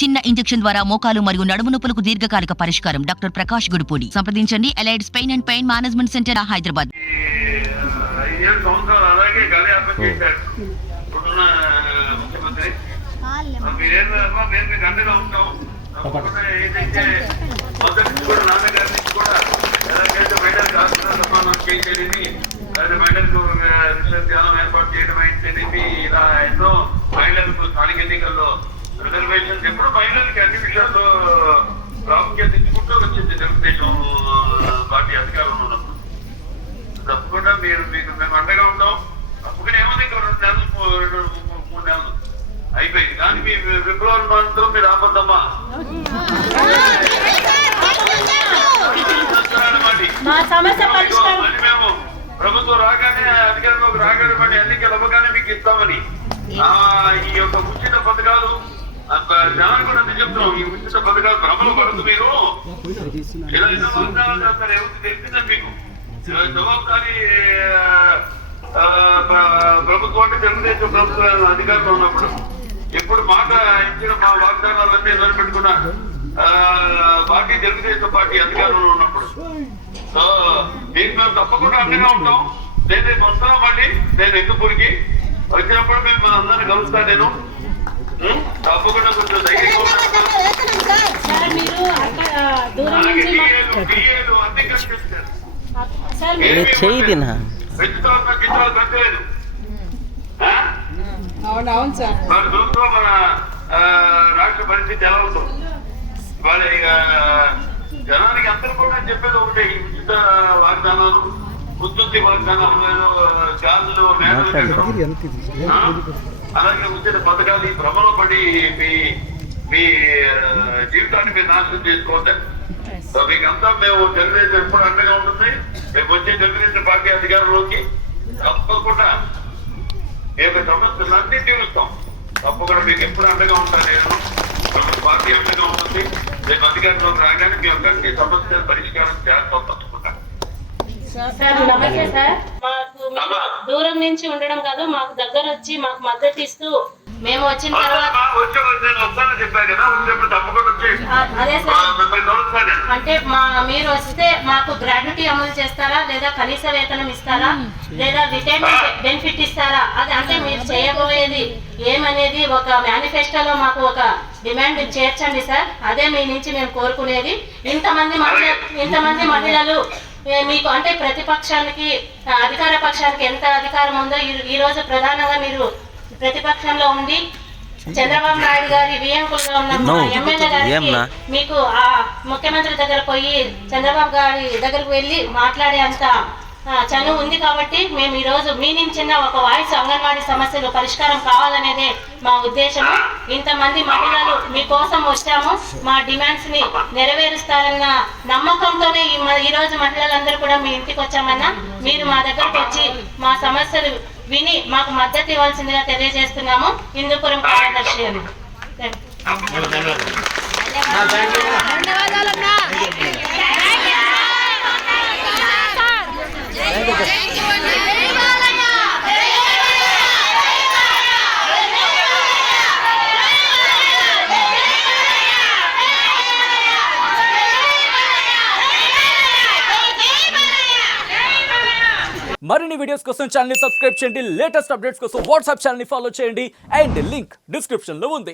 చిన్న ఇంజెక్షన్ ద్వారా మోకాలు మరియు నడుము నొప్పులకు దీర్ఘకాలిక పరిష్కారం. డాక్టర్ ప్రకాష్ గుడిపూడి. సంప్రదించండి. ఎలైడ్స్ pain and pain management centre, Hyderabad. స్థానిక ఎన్నికల్లో రిజర్వేషన్ ఎప్పుడు మహిళలకి అన్ని విషయాల్లో ప్రాముఖ్యత ఇచ్చుకుంటూ వచ్చింది తెలుగుదేశం పార్టీ అధికారంలో ఉన్నప్పుడు. తప్పకుండా మేము అండగా ఉంటాం. తప్పకుండా ఏముంది, ఇంకా 2 నెలలు 3 నెలలు అయిపోయింది. కానీ మీ ఫిబ్రవరి మంత్లో మీరు ఆపద్దమ్మా. మళ్ళీ మేము ప్రభుత్వం రాగానే, అధికారంలోకి రాగానే, మళ్ళీ ఎన్నికలు అవ్వగానే మీకు ఇస్తామని ఈ యొక్క ఉచిత పథకాలు జనాలు కూడా చెప్తున్నాం. ఈ ఉచిత పథకాలు భ్రమలు పడుతూ మీరు ఇలా ఎన్నో వాగ్దానాలు చేస్తారు. ఎవరికి తెలిసిందని మీకు జవాబుదారీ ప్రభుత్వం అంటే తెలుగుదేశం ప్రభుత్వం అధికారంలో ఉన్నప్పుడు ఎప్పుడు మాట ఇచ్చిన మా వాగ్దానాలన్నీ నిలబెట్టుకున్న పార్టీ తెలుగుదేశం పార్టీ అధికారంలో ఉన్నప్పుడు. సో దీనికి మేము తప్పకుండా అండగా ఉంటాం. నేను రేపు వస్తాను. మళ్ళీ నేను ఎందుపురికి వచ్చినప్పుడు మేము అందరినీ కలుస్తాను. నేను తప్పకుండా కొంచెం ధైర్యంగా అన్ని కనిపిస్తారు. పెంచుకోవాలన్న గింజలు పెంచలేదు. మన ప్రభుత్వం మన రాష్ట్ర పరిస్థితి ఎలా ఉందో వాళ్ళ ఇక జనానికి అందరూ కూడా చెప్పేది ఒకటే, ఉచిత వాగ్దానాలు, ఉత్పత్తి వాగ్దానాలు, గాజులు, అలాగే ఉచిత పథకాలు ఈ భ్రమలో పడి మీ జీవితాన్ని మీరు నాశనం చేసుకోవద్దండి. మీకంతా మేము తెలుగుదేశం ఎప్పుడు అండగా ఉంటుంది. రేపు వచ్చే తెలుగుదేశం పార్టీ అధికారంలోకి తప్పకుండా మీ యొక్క సమస్యలన్నీ తీరుస్తాం. తప్పకుండా మీకు ఎప్పుడు అండగా ఉంటాను. నేను పార్టీ అండగా ఉంటుంది. రేపు అధికారంలోకి రాగానే మీ యొక్క అన్ని సమస్యలు పరిష్కారం చేస్తాం తప్పకుండా. సార్ నమస్తే సార్. మాకు దూరం నుంచి ఉండడం కాదు, మాకు దగ్గర వచ్చి మాకు మద్దతు ఇస్తూ మేము వచ్చిన తర్వాత అదే సార్, అంటే మీరు వస్తే మాకు గ్రాడ్యుటీ అమలు చేస్తారా, లేదా కనీస వేతనం ఇస్తారా, లేదా రిటైర్మెంట్ బెనిఫిట్ ఇస్తారా, అది అంటే మీరు చేయబోయేది ఏమనేది ఒక మేనిఫెస్టోలో మాకు ఒక డిమాండ్ చేర్చండి సార్. అదే మీ నుంచి మేము కోరుకునేది. ఇంతమంది మహిళలు మీకు అంటే ప్రతిపక్షానికి అధికార పక్షానికి ఎంత అధికారం ఉందో ఈ రోజు ప్రధానంగా మీరు ప్రతిపక్షంలో ఉండి చంద్రబాబు నాయుడు గారి వియంకులుగా ఉన్న ఎమ్మెల్యే గారికి మీకు ఆ ముఖ్యమంత్రి దగ్గర పోయి చంద్రబాబు గారి దగ్గరకు వెళ్ళి మాట్లాడే అంత చనువు ఉంది. కాబట్టి మేము ఈ రోజు మీ నుంచి ఒక వాయిస్ అంగన్వాడీ సమస్యలు పరిష్కారం కావాలనేదే మా ఉద్దేశం. ఇంతమంది మహిళలు మీకోసం వచ్చాము, మా డిమాండ్స్ ని నెరవేరుస్తారన్న నమ్మకంతోనే ఈ రోజు మహిళలందరూ కూడా మీ ఇంటికి వచ్చామన్నా. మీరు మా దగ్గరకు వచ్చి మా సమస్యలు విని మాకు మద్దతు ఇవ్వాల్సిందిగా తెలియజేస్తున్నాము. హిందూపురం కార్యదర్శి అని. మరిన్ని వీడియోస్ కోసం ఛానల్ ని సబ్స్క్రైబ్ చేయండి. లేటెస్ట్ అప్డేట్స్ కోసం వాట్సాప్ ఛానల్ ని ఫాలో చేయండి. అండ్ లింక్ డిస్క్రిప్షన్ లో ఉంది.